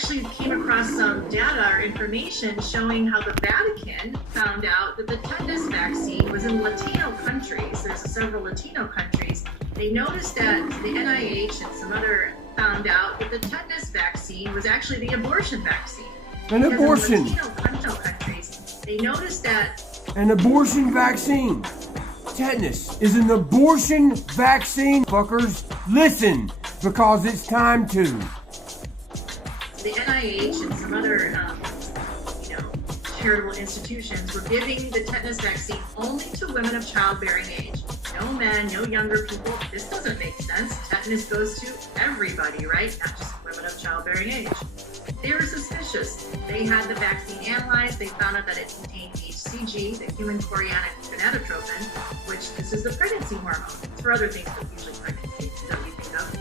actually came across some data or information showing how the Vatican found out that the tetanus vaccine was in Latino countries. There's several Latino countries. They noticed that the NIH and some other found out that the tetanus vaccine was actually the abortion vaccine. An abortion. In Latino countries, they noticed that an abortion vaccine. Tetanus is an abortion vaccine, fuckers. Listen, because it's time to. The NIH and some other, charitable institutions were giving the tetanus vaccine only to women of childbearing age. No men, no younger people. This doesn't make sense. Tetanus goes to everybody, right? Not just women of childbearing age. They were suspicious. They had the vaccine analyzed. They found out that it contained HCG, the human chorionic gonadotropin, which this is the pregnancy hormone. It's for other things, but usually pregnancy that we think of.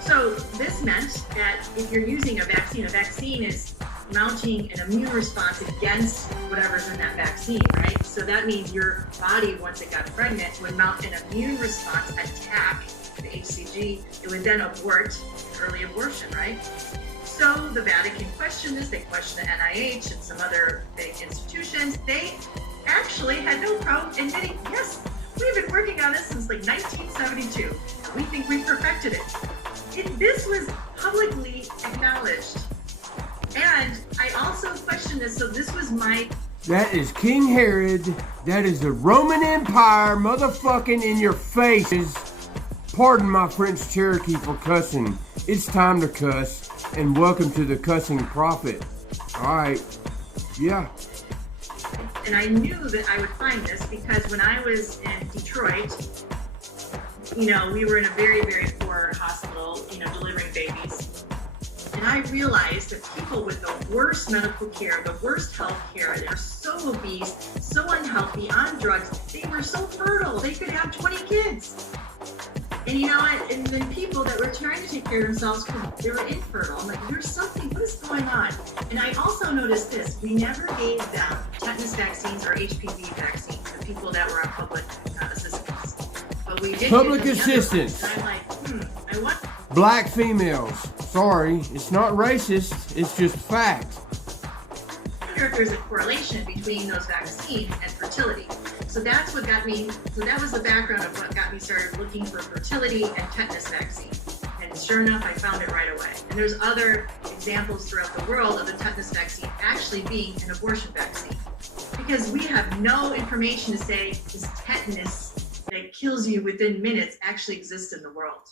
So this meant that if you're using a vaccine is mounting an immune response against whatever's in that vaccine, right? So that means your body, once it got pregnant, would mount an immune response attack to the HCG. It would then abort early abortion, right? So the Vatican questioned this. They questioned the NIH and some other big institutions. They actually had no problem admitting, yes, we've been working on this since like 1972. We think we perfected it. This was publicly acknowledged. And I also questioned this, so this was my... That is King Herod. That is the Roman Empire motherfucking in your faces. Pardon my French Cherokee for cussing. It's time to cuss. And welcome to the Cussing Prophet. Alright. Yeah. And I knew that I would find this because when I was in Detroit, we were in a very, very poor hospital, delivering babies. And I realized that people with the worst medical care, the worst health care, they're so obese, so unhealthy, on drugs, they were so fertile, they could have 20 kids. And you know what? And then people that were trying to take care of themselves, they were infertile. I'm like, there's something, what is going on? And I also noticed this, we never gave them tetanus vaccines or HPV vaccines to people that were on public assistance. But we did public assistance. And I'm like, I want... Black females. Sorry, it's not racist, it's just fact. I wonder if there's a correlation between those vaccines and fertility. So that's what got me, so that was the background of what got me started looking for fertility and tetanus vaccine. And sure enough, I found it right away. And there's other examples throughout the world of the tetanus vaccine actually being an abortion vaccine. Because we have no information to say this tetanus that kills you within minutes actually exists in the world.